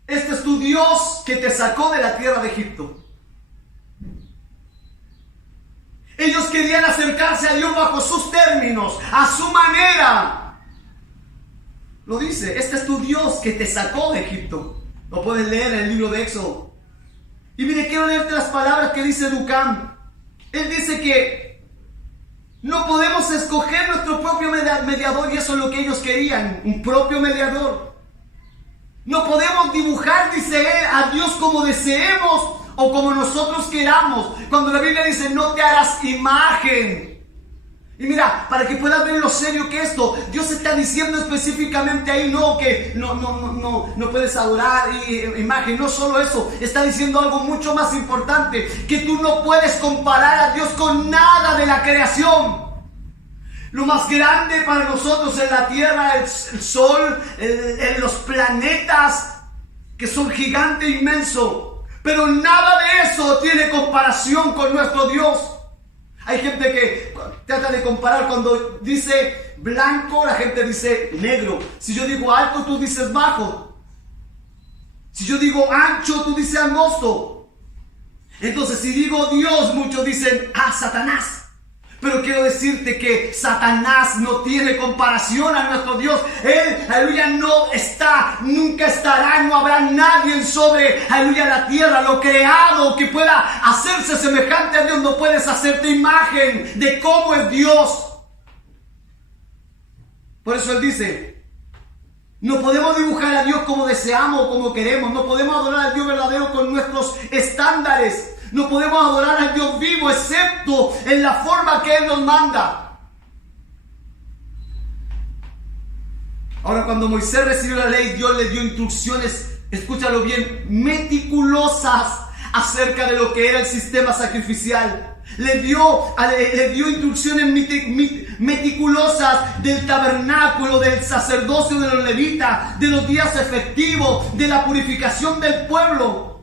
Este es tu Dios que te sacó de la tierra de Egipto. Ellos querían acercarse a Dios bajo sus términos, a su manera. Lo dice: este es tu Dios que te sacó de Egipto. Lo puedes leer en el libro de Éxodo. Y mire, quiero leerte las palabras que dice Ducán. Él dice que no podemos escoger nuestro propio mediador, y eso es lo que ellos querían, un propio mediador. No podemos dibujar, dice él, a Dios como deseemos o como nosotros queramos. Cuando la Biblia dice: no te harás imagen. Y mira, para que puedas ver lo serio que esto, Dios está diciendo específicamente ahí, no, que no puedes adorar imagen. No solo eso, está diciendo algo mucho más importante: que tú no puedes comparar a Dios con nada de la creación. Lo más grande para nosotros en la tierra, el sol, los planetas, que son gigantes, inmensos. Pero nada de eso tiene comparación con nuestro Dios. Hay gente que trata de comparar. Cuando dice blanco, la gente dice negro. Si yo digo alto, tú dices bajo. Si yo digo ancho, tú dices angosto. Entonces, si digo Dios, muchos dicen: Satanás. Pero quiero decirte que Satanás no tiene comparación a nuestro Dios. Él, aleluya, no está, nunca estará, no habrá nadie sobre, aleluya, la tierra, lo creado, que pueda hacerse semejante a Dios. No puedes hacerte imagen de cómo es Dios. Por eso Él dice: no podemos dibujar a Dios como deseamos o como queremos. No podemos adorar al Dios verdadero con nuestros estándares. No podemos adorar al Dios vivo excepto en la forma que Él nos manda. Ahora, cuando Moisés recibió la ley, Dios le dio instrucciones, escúchalo bien, meticulosas acerca de lo que era el sistema sacrificial. le dio instrucciones meticulosas del tabernáculo, del sacerdocio de los levitas, de los días efectivos, de la purificación del pueblo.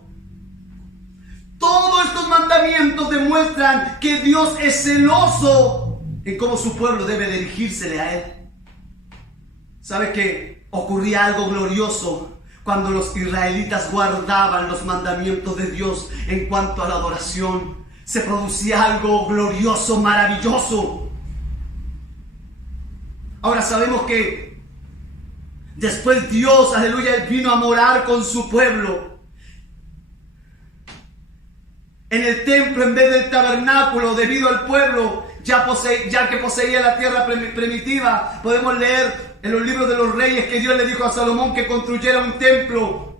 Todos estos mandamientos demuestran que Dios es celoso en cómo su pueblo debe dirigírsele a Él. ¿Sabe que ocurría algo glorioso cuando los israelitas guardaban los mandamientos de Dios en cuanto a la adoración? Se producía algo glorioso, maravilloso. Ahora sabemos que después Dios, aleluya, vino a morar con su pueblo en el templo en vez del tabernáculo, debido al pueblo ya que poseía la tierra primitiva. Podemos leer en los libros de los reyes que Dios le dijo a Salomón que construyera un templo.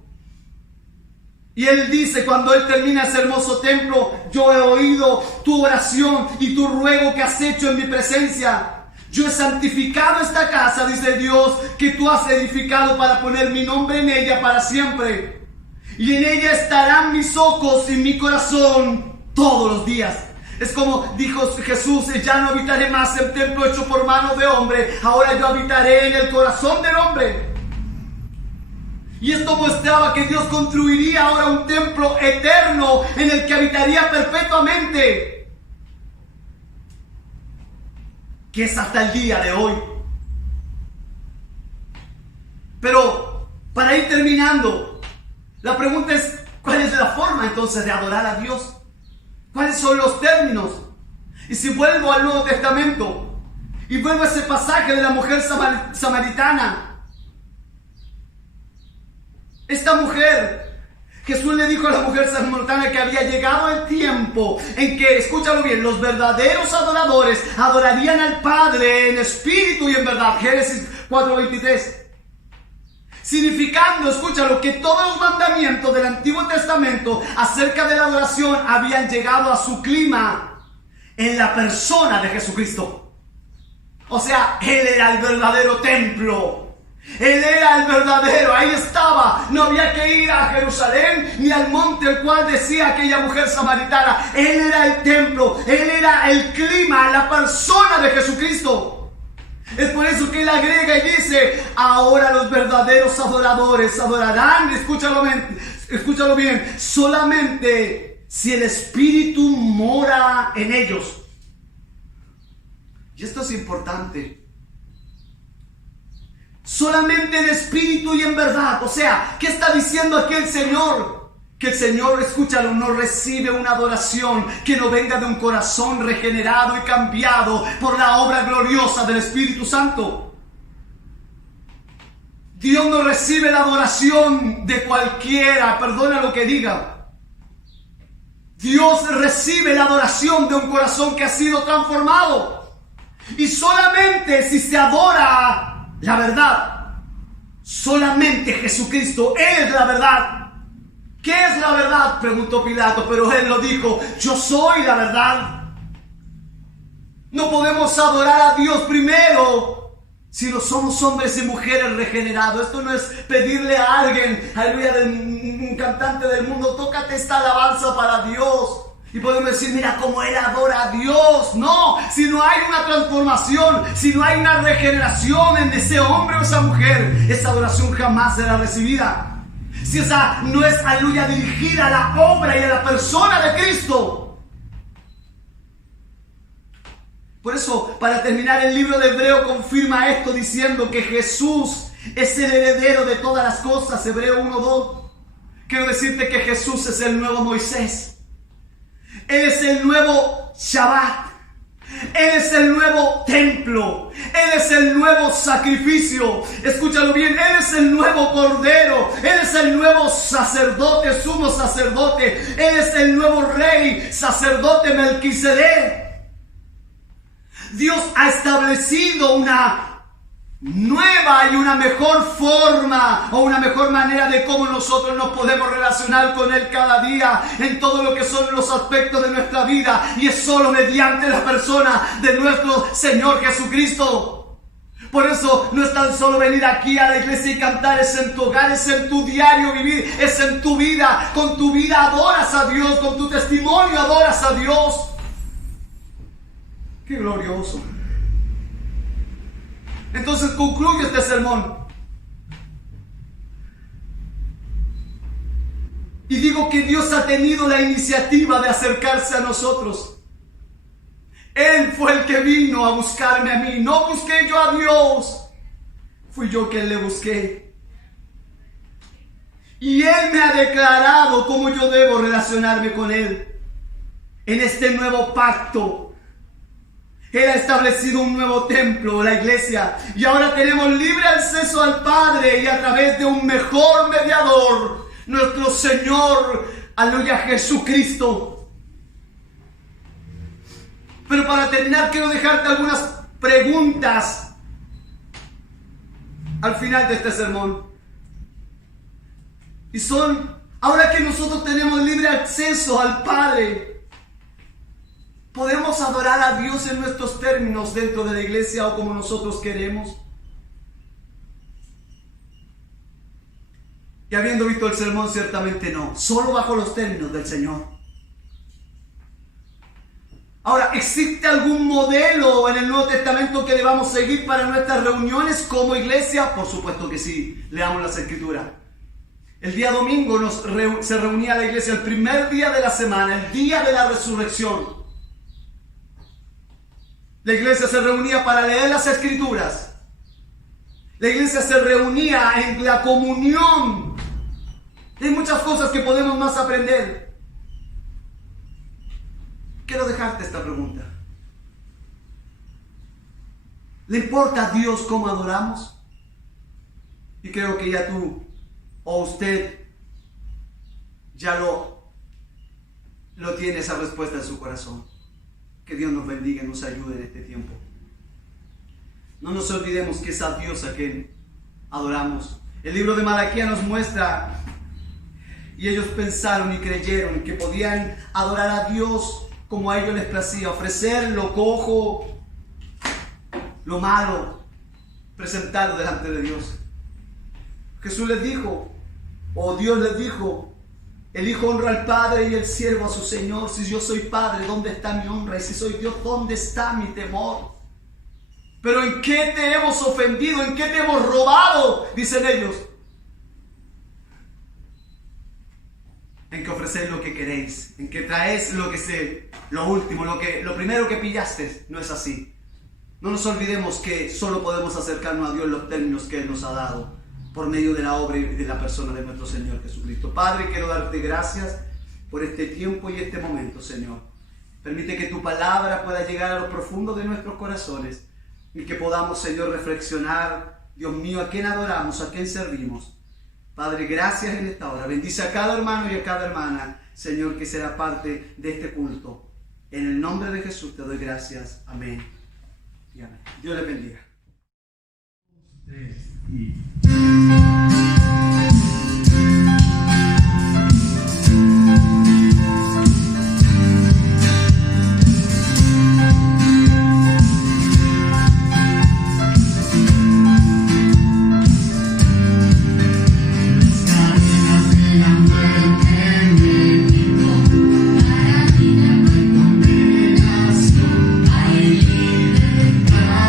Y él dice, cuando él termina ese hermoso templo, yo he oído tu oración y tu ruego que has hecho en mi presencia. Yo he santificado esta casa, dice Dios, que tú has edificado para poner mi nombre en ella para siempre. Y en ella estarán mis ojos y mi corazón todos los días. Es como dijo Jesús, ya no habitaré más en templo hecho por manos de hombre, ahora yo habitaré en el corazón del hombre. Y esto mostraba que Dios construiría ahora un templo eterno en el que habitaría perpetuamente, que es hasta el día de hoy. Pero para ir terminando, la pregunta es, ¿cuál es la forma entonces de adorar a Dios? ¿Cuáles son los términos? Y si vuelvo al Nuevo Testamento y vuelvo a ese pasaje de la mujer samaritana, esta mujer, Jesús le dijo a la mujer samaritana que había llegado el tiempo en que, escúchalo bien, los verdaderos adoradores adorarían al Padre en espíritu y en verdad. Génesis 4:23. Significando, escúchalo, que todos los mandamientos del Antiguo Testamento acerca de la adoración habían llegado a su clima en la persona de Jesucristo. O sea, Él era el verdadero templo. Él era el verdadero, ahí estaba. No había que ir a Jerusalén ni al monte el cual decía aquella mujer samaritana. Él era el templo, Él era el clima, la persona de Jesucristo. Es por eso que él agrega y dice, ahora los verdaderos adoradores adorarán, escúchalo bien, solamente si el Espíritu mora en ellos. Y esto es importante. Solamente en espíritu y en verdad. O sea, ¿qué está diciendo aquí el Señor? Que el Señor, escúchalo, no recibe una adoración que no venga de un corazón regenerado y cambiado por la obra gloriosa del Espíritu Santo. Dios no recibe la adoración de cualquiera, perdona lo que diga. Dios recibe la adoración de un corazón que ha sido transformado. Y solamente si se adora la verdad, solamente Jesucristo es la verdad. ¿Qué es la verdad?, preguntó Pilato, pero él lo dijo, yo soy la verdad. No podemos adorar a Dios primero si no somos hombres y mujeres regenerados. Esto no es pedirle a alguien, aleluya, un cantante del mundo, tócate esta alabanza para Dios. Y podemos decir, mira cómo él adora a Dios. No, si no hay una transformación, si no hay una regeneración en ese hombre o esa mujer, esa adoración jamás será recibida. Si esa no es, aleluya, dirigida a la obra y a la persona de Cristo. Por eso, para terminar, el libro de Hebreo confirma esto diciendo que Jesús es el heredero de todas las cosas. Hebreo 1:2. Quiero decirte que Jesús es el nuevo Moisés. Él es el nuevo Shabbat. Él es el nuevo templo. Él es el nuevo sacrificio. Escúchalo bien. Él es el nuevo cordero. Él es el nuevo sacerdote, sumo sacerdote. Él es el nuevo rey, sacerdote Melquisedec. Dios ha establecido una nueva y una mejor forma o una mejor manera de cómo nosotros nos podemos relacionar con Él cada día en todo lo que son los aspectos de nuestra vida, y es solo mediante la persona de nuestro Señor Jesucristo. Por eso no es tan solo venir aquí a la iglesia y cantar, es en tu hogar, es en tu diario vivir, es en tu vida. Con tu vida adoras a Dios, con tu testimonio adoras a Dios. ¡Qué glorioso! Entonces concluyo este sermón. Y digo que Dios ha tenido la iniciativa de acercarse a nosotros. Él fue el que vino a buscarme a mí. No busqué yo a Dios. Fui yo quien le busqué. Y Él me ha declarado cómo yo debo relacionarme con Él. En este nuevo pacto. Él ha establecido un nuevo templo, la iglesia. Y ahora tenemos libre acceso al Padre. Y a través de un mejor mediador, nuestro Señor, aleluya, Jesucristo. Pero para terminar, quiero dejarte algunas preguntas al final de este sermón. Y son, ahora que nosotros tenemos libre acceso al Padre, ¿podemos adorar a Dios en nuestros términos dentro de la iglesia o como nosotros queremos? Y habiendo visto el sermón, ciertamente no. Solo bajo los términos del Señor. Ahora, ¿existe algún modelo en el Nuevo Testamento que debamos seguir para nuestras reuniones como iglesia? Por supuesto que sí. Leamos las Escrituras. El día domingo se reunía la iglesia el primer día de la semana, el día de la resurrección. La iglesia se reunía para leer las Escrituras. La iglesia se reunía en la comunión. Hay muchas cosas que podemos más aprender. Quiero dejarte esta pregunta. ¿Le importa a Dios cómo adoramos? Y creo que ya tú o usted ya lo tiene esa respuesta en su corazón. Que Dios nos bendiga y nos ayude en este tiempo. No nos olvidemos que es a Dios a quien adoramos. El libro de Malaquías nos muestra, y ellos pensaron y creyeron que podían adorar a Dios como a ellos les placía, ofrecer lo cojo, lo malo, presentarlo delante de Dios. Jesús les dijo, o Dios les dijo, el Hijo honra al Padre y el siervo a su Señor. Si yo soy Padre, ¿dónde está mi honra? Y si soy Dios, ¿dónde está mi temor? Pero ¿en qué te hemos ofendido? ¿En qué te hemos robado? Dicen ellos. En que ofrecéis lo que queréis, en que traéis lo último, lo primero que pillaste. No es así. No nos olvidemos que solo podemos acercarnos a Dios en los términos que Él nos ha dado, por medio de la obra y de la persona de nuestro Señor Jesucristo. Padre, quiero darte gracias por este tiempo y este momento, Señor. Permite que tu palabra pueda llegar a lo profundo de nuestros corazones y que podamos, Señor, reflexionar, Dios mío, a quién adoramos, a quién servimos. Padre, gracias en esta hora. Bendice a cada hermano y a cada hermana, Señor, que será parte de este culto. En el nombre de Jesús te doy gracias. Amén y amén. Dios les bendiga. 3 y Libertad,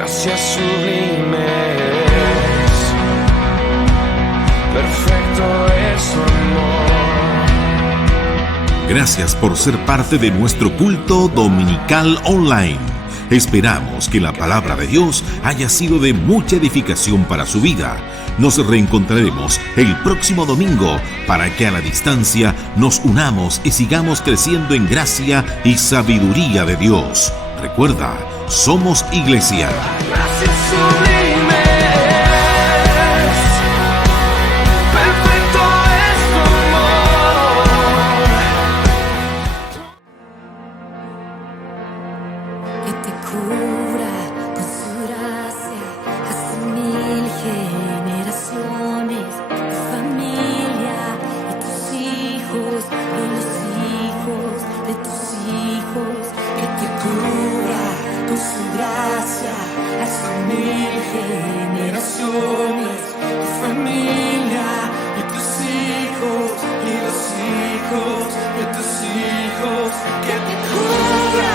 gracias sublimes, perfecto es su amor. Gracias por ser parte de nuestro culto dominical online. Esperamos que la palabra de Dios haya sido de mucha edificación para su vida. Nos reencontraremos el próximo domingo para que a la distancia nos unamos y sigamos creciendo en gracia y sabiduría de Dios. Recuerda, somos iglesia. Gracias sublimes, perfecto es tu amor. Que te cubra con su gracia hasta 1000 generaciones, tu familia y tus hijos y los hijos de tus hijos. Que te cubra con su gracia hasta 1000 generaciones, tu familia y tus hijos y los hijos de tus hijos. Que te cubra